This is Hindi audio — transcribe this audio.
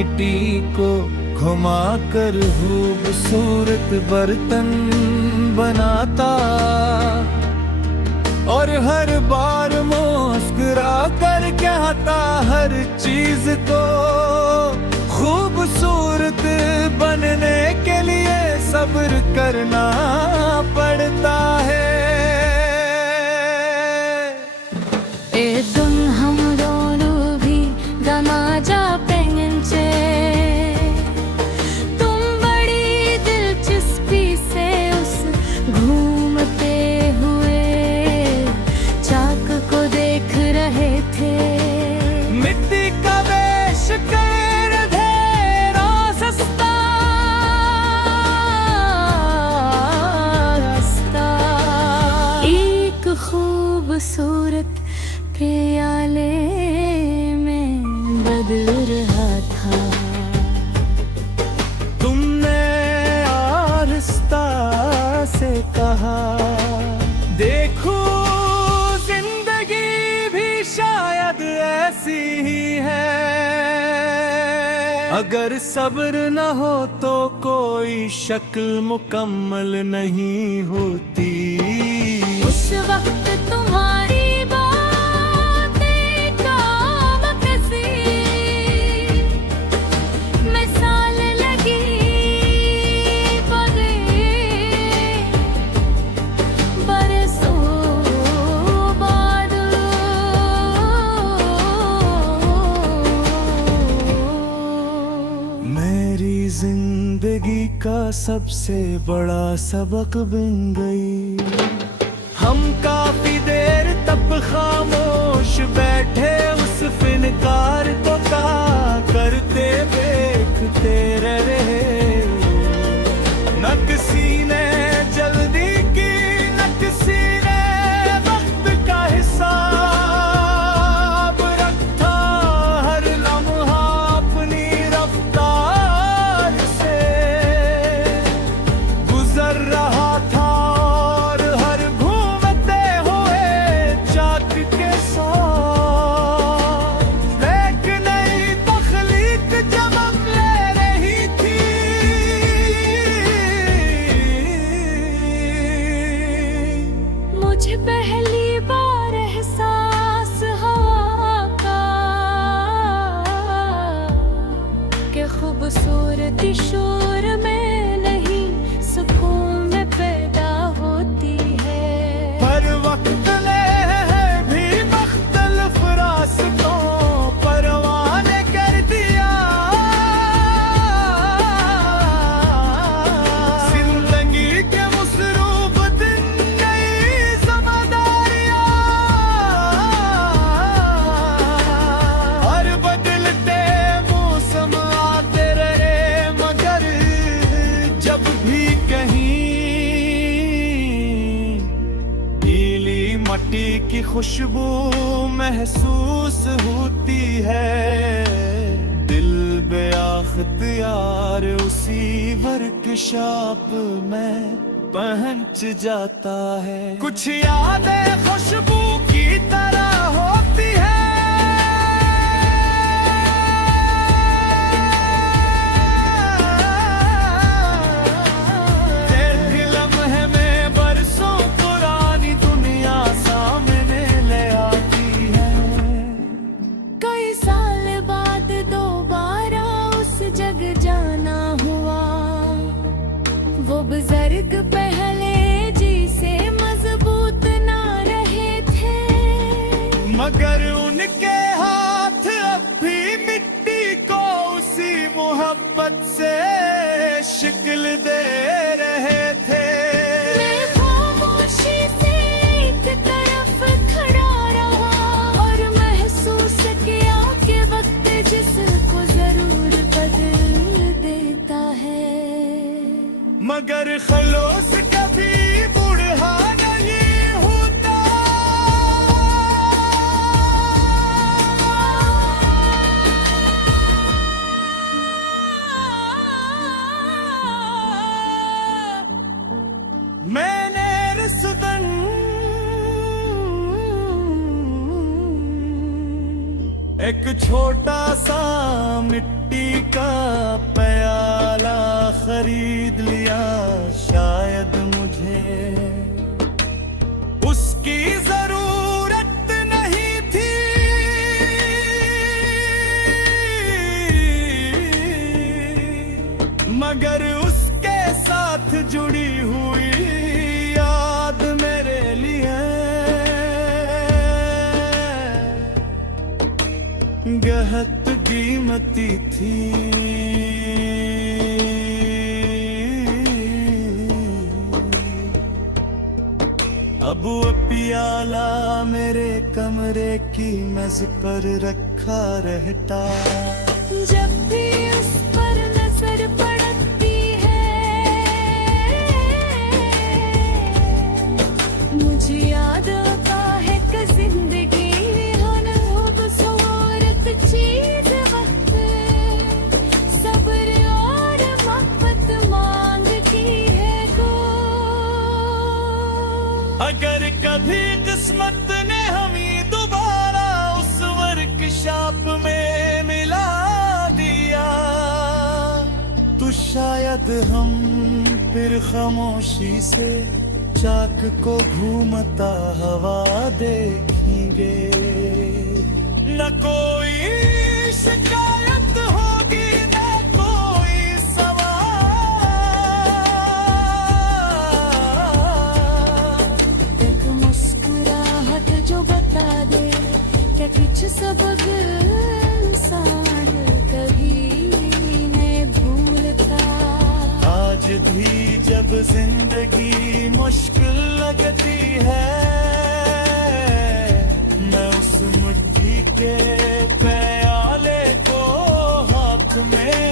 मिट्टी को घुमा कर खूबसूरत बर्तन बनाता, और हर बार मुस्कुरा कर कहता हर चीज को खूबसूरत बनने के लिए सब्र करना पड़ता है। Edun hamdolu bhi damaja pengenche, तुम बड़ी दिलचस्पी से उस घूमते हुए चाक को देख रहे थे। मिट्टी का वेश कर धेरा सस्ता, एक खूबसूरत प्याले में बदल रहा था। तुमने आहिस्ता से कहा, देखो जिंदगी भी शायद ऐसी ही है, अगर सब्र न हो तो कोई शक्ल मुकम्मल नहीं होती। उस वक्त तुम्हारी बातें काम कैसी मिसाल लगी बगे बरसों बाद। मेरी जिंदगी का सबसे बड़ा सबक बन गई। हम काफी देर तक खामोश बैठे उस फिनकार को क्या करते देखते रहे। न किसी ने जल्दी की, न किसी ने वक्त का हिसाब रखा, हर लम्हा अपनी रफ्तार से गुजर रहा था, और हर घूमते हुए चाक के साथ एक नई तख्लीक जन्म ले रही थी। मुझे पहली बार एहसास हुआ का कि खूबसूरती शोर में नहीं सुकून में पैदा होती है। पर वक्त ने भी मुख्तलिफ रास्तों परवाने कर दिया। जिंदगी के मसरूफ दिन नई ज़िम्मेदारियां, और बदलते मौसम आते रहे, मगर जब भी कहीं गीली मट्टी की खुशबू महसूस होती है, दिल बेअख्तियार उसी वर्कशॉप में पहुंच जाता है। कुछ यादें खुशबू की तरह होती है, एक लम्हे में बरसों पुरानी दुनिया सामने ले आती है। कई साल बाद दोबारा उस जग जाना हुआ। वो बुजुर्ग पहले जी से मजबूत ना रहे थे, मगर उनके हाथ अब भी मिट्टी को उसी मोहब्बत से शिकल दे रहे थे। मैं खामोशी से एक तरफ खड़ा रहा और महसूस किया कि वक्त जिसको जरूर बदल देता है, मगर खलोस कभी बूढ़ा नहीं होता। मैंने रिश्तन एक छोटा सा मिट्टी का प्याला खरीद लिया, शायद मुझे उसकी जरूरत नहीं थी, मगर उसके साथ जुड़ी हुई याद मेरे लिए बेहद कीमती थी। अब वो प्याला मेरे कमरे की मेज पर रखा रहता, जब भी उस पर नजर पड़ती है मुझे याद आता है कि जिंदगी हर खूबसूरत चीज वक्त सब्र और मोहब्बत मांगती है को। अगर कभी किस्मत ने हमें दोबारा उस वर्कशॉप में मिला दिया, तो शायद हम फिर खामोशी से चाक को घूमता हवा देखेंगे। न कोई शिकायत होगी न कोई सवाल, एक मुस्कुराहट जो बता दे क्या कुछ सबक इंसान कभी नहीं भूलता। आज भी जब जिंदगी मुश्किल लगती है, मैं उस मिट्टी के प्याले को हाथ में